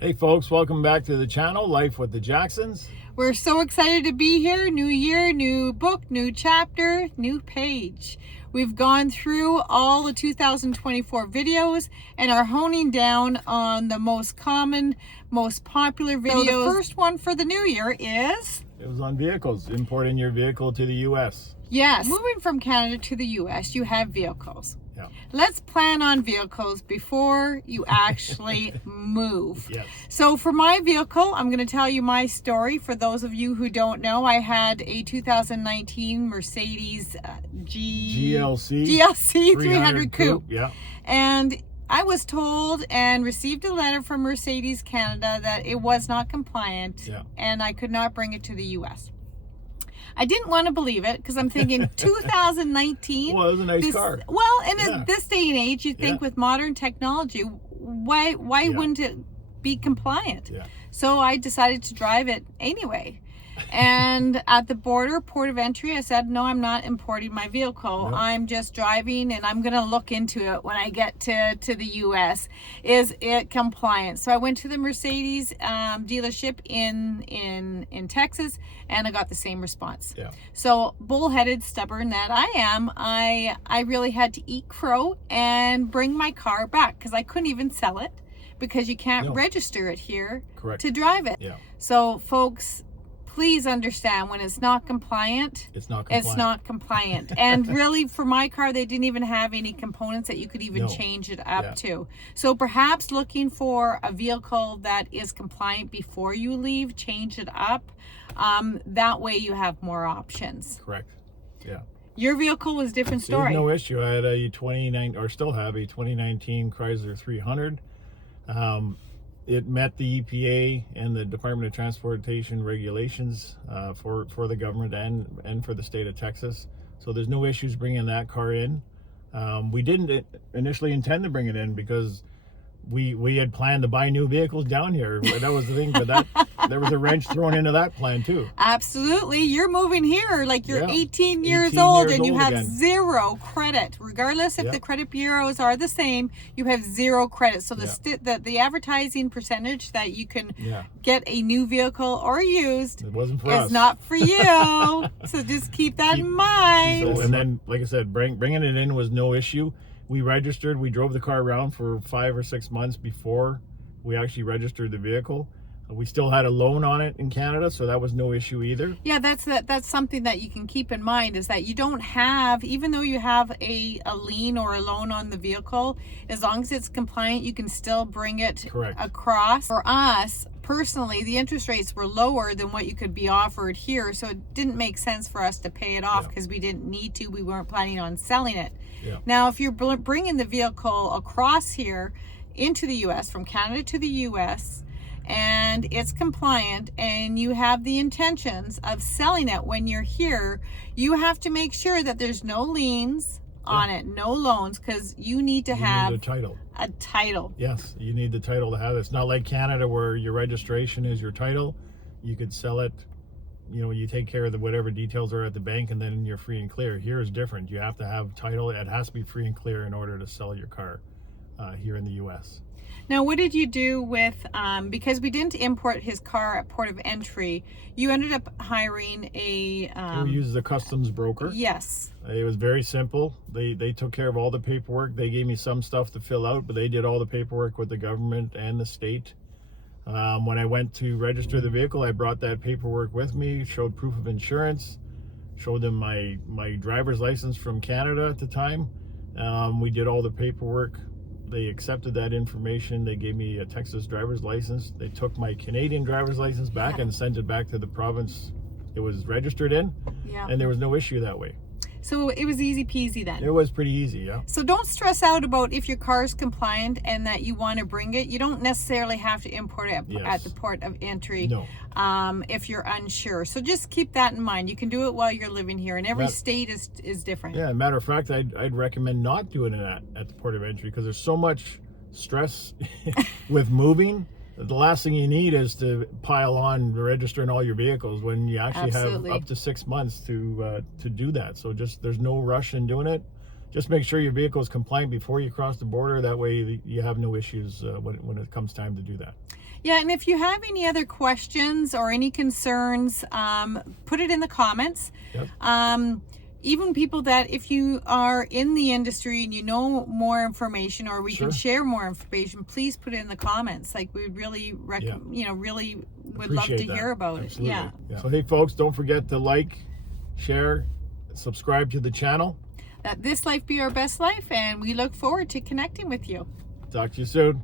Hey folks, welcome back to the channel, Life with the Jacksons. We're so excited to be here. New year, new book, new chapter, new page. We've gone through all the 2024 videos and are honing down on the most common, most popular videos. So the first one for the new year is... It was on vehicles, importing your vehicle to the U.S. Yes. Moving from Canada to the U.S., you have vehicles. Yeah. Let's plan on vehicles before you actually move. Yes. So for my vehicle, I'm going to tell you my story. For those of you who don't know, I had a 2019 Mercedes GLC 300 Coupe. Yeah. And I was told and received a letter from Mercedes Canada that it was not compliant, yeah, and I could not bring it to the U.S. I didn't want to believe it because I'm thinking 2019. Well, it was a nice car. Well, and at this day and age, you think with modern technology, why wouldn't it be compliant? Yeah. So I decided to drive it anyway. And at the border, port of entry, I said, no, I'm not importing my vehicle. Nope. I'm just driving, and I'm going to look into it when I get to the U.S. Is it compliant? So I went to the Mercedes dealership in Texas, and I got the same response. Yeah. So bullheaded, stubborn that I am, I really had to eat crow and bring my car back because I couldn't even sell it because you can't register it here to drive it. Yeah. So folks, please understand, when it's not compliant, it's not compliant. It's not compliant. And really, for my car, they didn't even have any components that you could even change it up to. So perhaps looking for a vehicle that is compliant before you leave, change it up. That way you have more options. Correct. Yeah. Your vehicle was a different story. There's no issue. I had a 2019 Chrysler 300. It met the EPA and the Department of Transportation regulations for the government and for the state of Texas. So there's no issues bringing that car in. We didn't initially intend to bring it in because we had planned to buy new vehicles down here. That was the thing, but there was a wrench thrown into that plan too. Absolutely. You're moving here like you're 18 years old and you have zero credit. Regardless if the credit bureaus are the same, you have zero credit. So the advertising percentage that you can get a new vehicle or used is not for you. So just keep that in mind. So, and then, like I said, bringing it in was no issue. We registered, we drove the car around for 5 or 6 months before we actually registered the vehicle. We still had a loan on it in Canada, so that was no issue either. Yeah, that's something that you can keep in mind, is that you don't have, even though you have a lien or a loan on the vehicle, as long as it's compliant, you can still bring it across. For us, personally, the interest rates were lower than what you could be offered here, so it didn't make sense for us to pay it off because we didn't need to. We weren't planning on selling it. Yeah. Now, if you're bringing the vehicle across here into the U.S., from Canada to the U.S., and it's compliant and you have the intentions of selling it when you're here, you have to make sure that there's no liens on it, no loans, because you need to have a title. A title. Yes, you need the title to have it. It's not like Canada where your registration is your title. You could sell it, you take care of whatever details are at the bank and then you're free and clear. Here is different. You have to have title. It has to be free and clear in order to sell your car here in the U.S. Now, what did you do with, because we didn't import his car at port of entry, you ended up hiring we used a customs broker. Yes. It was very simple. They took care of all the paperwork. They gave me some stuff to fill out, but they did all the paperwork with the government and the state. When I went to register the vehicle, I brought that paperwork with me, showed proof of insurance, showed them my driver's license from Canada at the time. We did all the paperwork. They accepted that information. They gave me a Texas driver's license. They took my Canadian driver's license back and sent it back to the province it was registered in. Yeah. And there was no issue that way. So it was easy peasy then. It was pretty easy, yeah. So don't stress out about if your car is compliant and that you want to bring it. You don't necessarily have to import it at the port of entry if you're unsure. So just keep that in mind. You can do it while you're living here, and every state is different. Yeah, matter of fact, I'd recommend not doing it at the port of entry because there's so much stress with moving. The last thing you need is to pile on registering all your vehicles when you actually have up to 6 months to do that. So there's no rush in doing it. Just make sure your vehicle is compliant before you cross the border. That way you have no issues when it comes time to do that. Yeah, and if you have any other questions or any concerns, put it in the comments. Yep. Even people that, if you are in the industry and you know more information, or we can share more information, please put it in the comments. Like, we really really would love to hear about it. Yeah. So hey folks, don't forget to like, share, subscribe to the channel. This life be our best life, and we look forward to connecting with you. Talk to you soon.